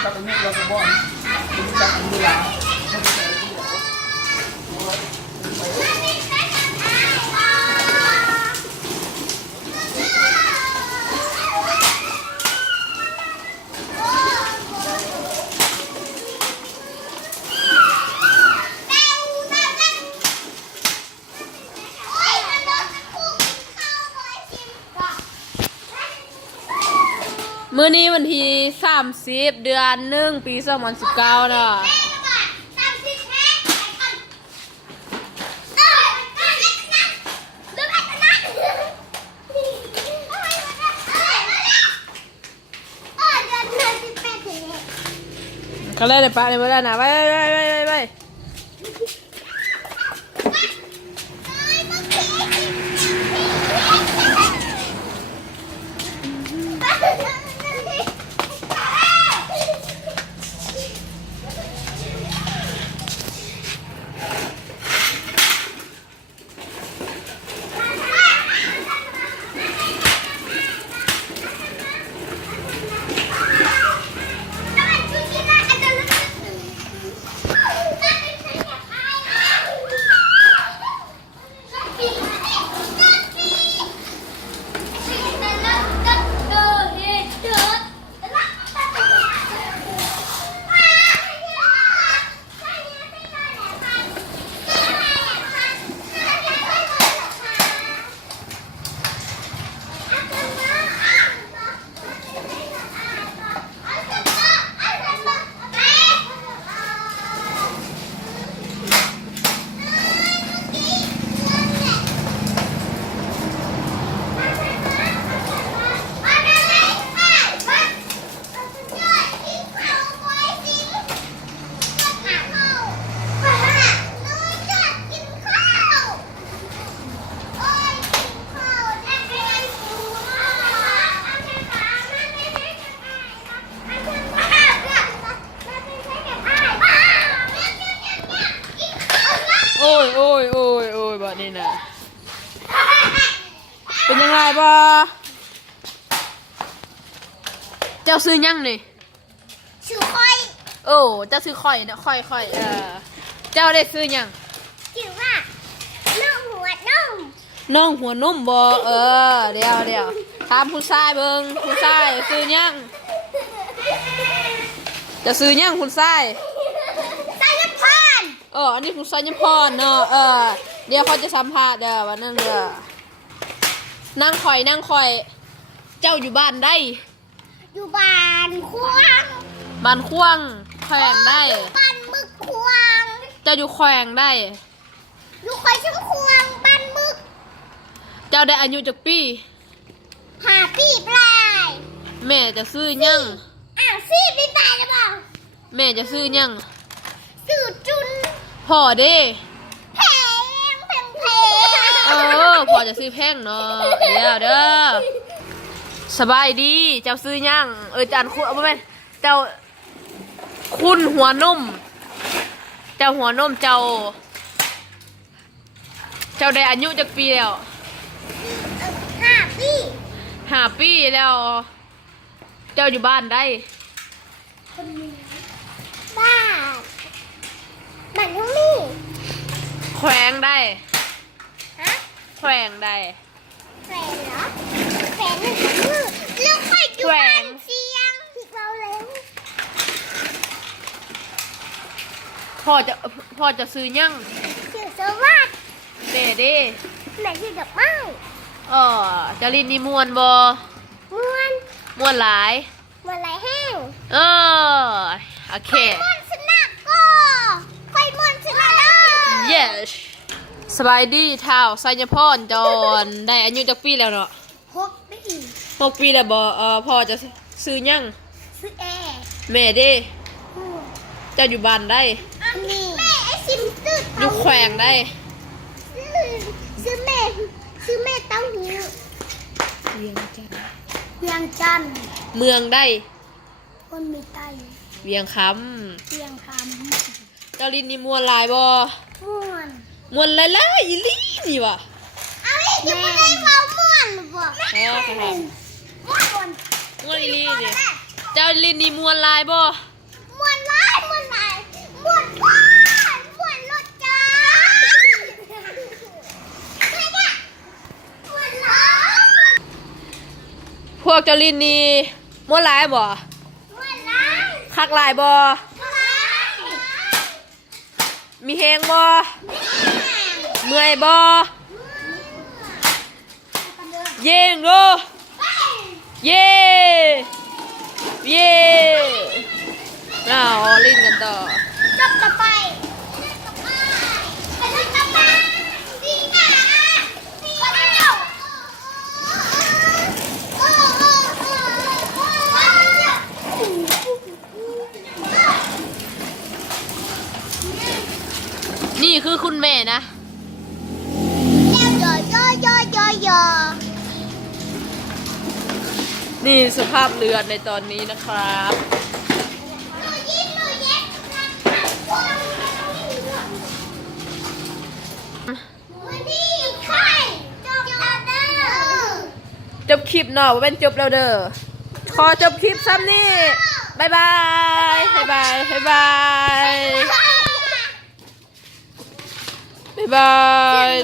Kita tanya dua kebon. Kita ambil lah.มื้อนี้วันที่30 เดือน 1 ปี 2019เนาะก็เลยได้ปะในเวลานะไปโอ้ยบ่นี่นะเป็นยังไงบ่เจ้าซื้อยังนี่ซื้อค่อยโอ้เจ้าซื้อข่อยนะข่อยเจ้าได้ซื้อยังชื่อว่าน้องหัวนุ่มบ่เดี๋ยวถามผู้ชายเบิ่งผู้ชายซื้อยังจะซื้อยังผู้ชายสายพาน อันนี้ผู้ชายยพรเนาะเดี๋ยวเขาจะสัมภาษณ์เด้อว่านั่งเด้อนั่งข่อยเจ้าอยู่บ้านได้อยู่บ้านควงแขวงได้บ้านมึกควงเจ้าอยู่แขวงได้อยู่คอยชื่อควงบ้านมึกเจ้าได้อายุจักปี5 ปีปลาย แม่จะซื้อยัง4 ปีปลายแล้วบ่แม่จะซื้อยังซื้อจุนพ่อเด้แพงพ่อจะซื้อแพงเนาะเด้อสบายดีเจ้าซื้อยังจานคุณบ่แม่นเจ้าคุณหัวนมเจ้าได้อายุจักปีแล้ว5 ปี5 ปีแล้วเจ้าอยู่บ้านได้บ้านทุ่งนี่แขวงได้แขวงได้แขวนเหรอแขวนหนึ่งมือแล้วค่อยดูบ้านเสียงที่เราแล้วพ่อจะซื้อยังชื่อสวัสดิ์เด้ไหนชื่อดอกไม้จะลินนี่ม่วนบ่ม่วนหลายแห้งโอเคม่วนสนักก็ค่อยม่วนสนักyes สบายดีเท่าไซยพรจอนได้อายุจักปีแล้วเนาะ6 ปีแล้วบ่พ่อจะซื้อยังซื้อแอร์แม่เด้เจ้าอยู่บ้านได้แม่ไอซิมซื้ออยู่แขวงได้ซื้อแม่เต้าหู้เวียงจันทร์เมืองได้คนมีไตเวียงคำเจ้าลินนี่ม่วนหลายบ่ม่วนหลายอีหลีนี่ว่ะยังไม่ได้เว้าม่วนบ่ม่วนอีหลีนี่เจ้าลินนี่ม่วนหลายบ่ วกเจ้าลินนี่ม้วนหลายบ่คักหลายบ่มีแหงบ่เมื่อยบ่เย่งโลเย่เย่เอาลินกันต่อ จบต่อไปดีนะดีแล้ว นี่คือคุณแม่นะ นี่สภาพเรือในตอนนี้นะครับ จบคลิปเนาะว่าเป็นจบแล้วเด้อ ขอจบคลิปซ้ำนี่บายบายบายบายบายบายบายบาย